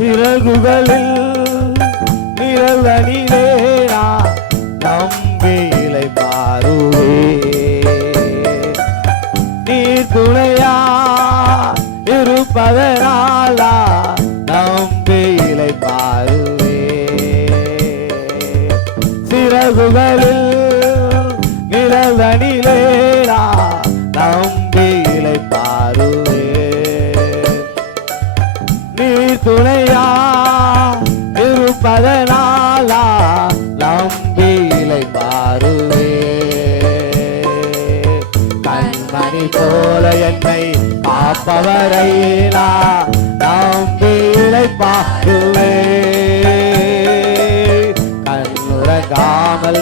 சிறகுகளில் நிழலனிலே நான் நம்பியிலை பாருவே நீர் துணையா இருப்பதனாலா நம்பி அவரை நான் நம்பியிலை பாருவே கண்ணுறங்காமல்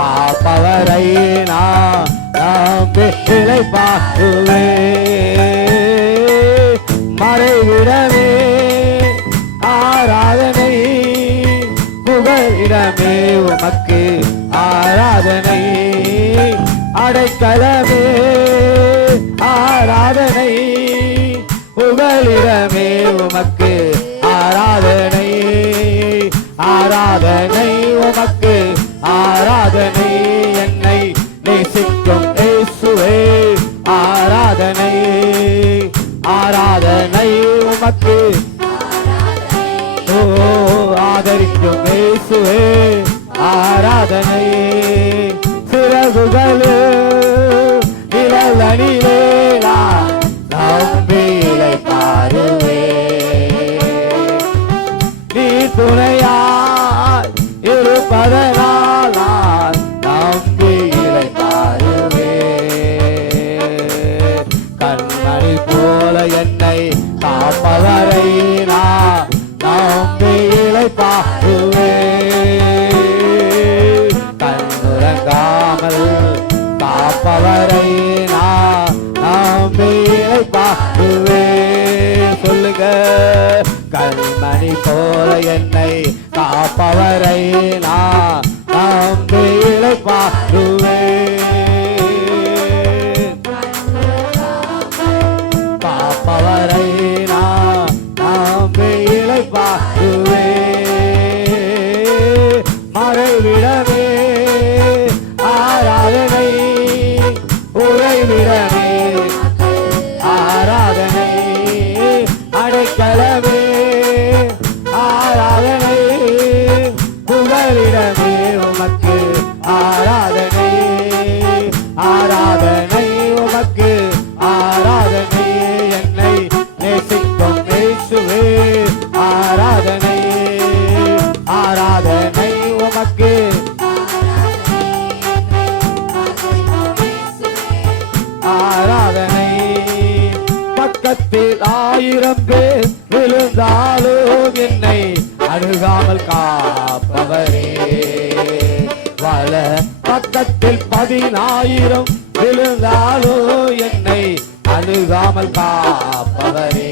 காப்பவரை நான் நம்பியிலை பாருவே மறைவிடமே ஆராதனை புகழிடமே உமக்கு ஆராதனை அடைக்கலமே ஆராதனை. ஆராதனை ஆராதனை உமக்கு. ஓ ஆதரிக்கும் இயேசுவே ஆராதனை சிறகுகளே காப்பவரை நான் நம்பிலை பாருவே கண்ணுறங்காமல் காப்பவரை நான் நம்பிலை பாருவே சொல்லுங்க கண்மணி போல என்னை காப்பவரை ஆயிரம் விழுந்தாலும் என்னை அணுகாமல் காப்பவரே. வல பக்கத்தில் பதினாயிரம் விழுந்தாலும் என்னை அணுகாமல் காப்பவரே.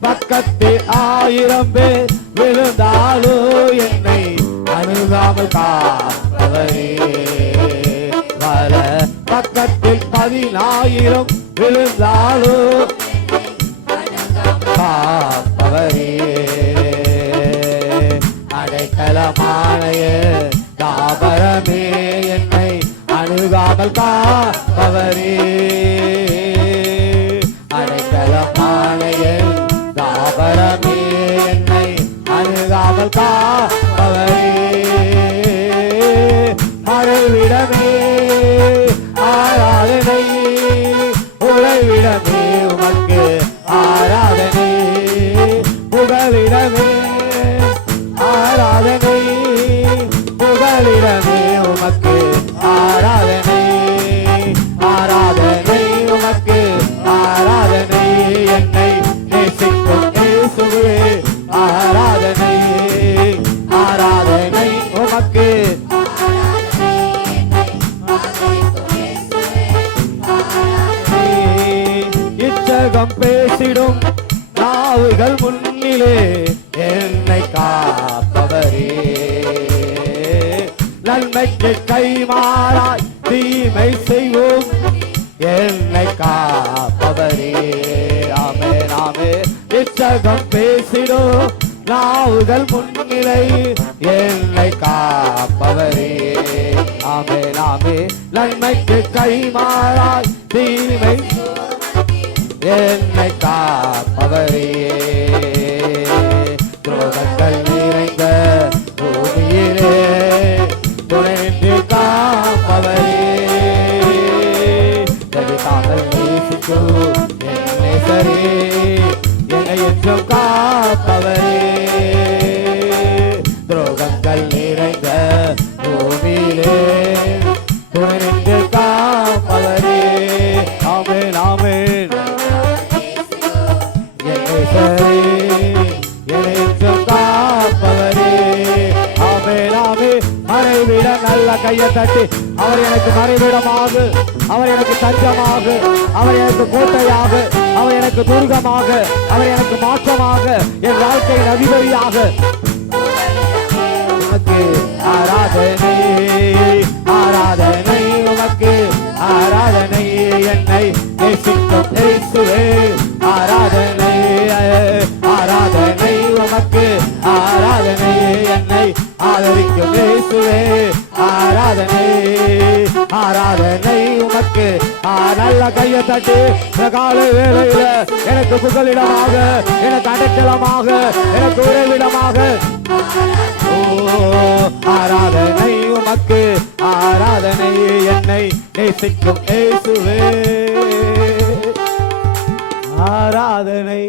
பக்கத்தில் ஆயிரம் பேர் விழுந்தாலும் என்னை அணுகாமல் காப்பவரே. வல பக்கத்தில் பதினாயிரம் விழுந்தாலும் அணுகாமல் காப்பவரே. அடைக்கலமானைய தாபரமே என்னை அணுகாமல் காப்பவரே. மறைவிடமே ஆராதனை உறைவிடமே உமக்கு ஆராதனை. புகழிடமே ஆராதனை புகழிடமே உமக்கு நன்மைக்கு கைமாறாய் தீமை செய்வோம். என்னை காப்பவரே. ஆமே நாமே இச்சகம் பேசிடோ. நாவுகள் முன்னிலை. என்னை காப்பவரே. ஆமே நாமே நன்மைக்கு கைமாறாய் தீமை. என்னை காப்பவரே. என்னை காப்பவரே மறைவிட நல்ல கையை தட்டி அவர் எனக்கு மறைவிடமாக அவர் எனக்கு தஞ்சமாக அவர் எனக்கு கோட்டையாக அவர் எனக்கு துர்கமாக அவர் எனக்கு மாற்றமாக என் வாழ்க்கையின் அதிபதியாக ஆராதனை ஆராதனை உமக்கு. நல்ல கையை தட்டி இந்த காலை வேளையில எனக்கு புகலிடமாக எனக்கு அடைக்கலமாக எனக்கு உறவிடமாக. ஆராதனை உமக்கு ஆராதனை என்னை நேசிக்கும் இயேசுவே. ஆராதனை.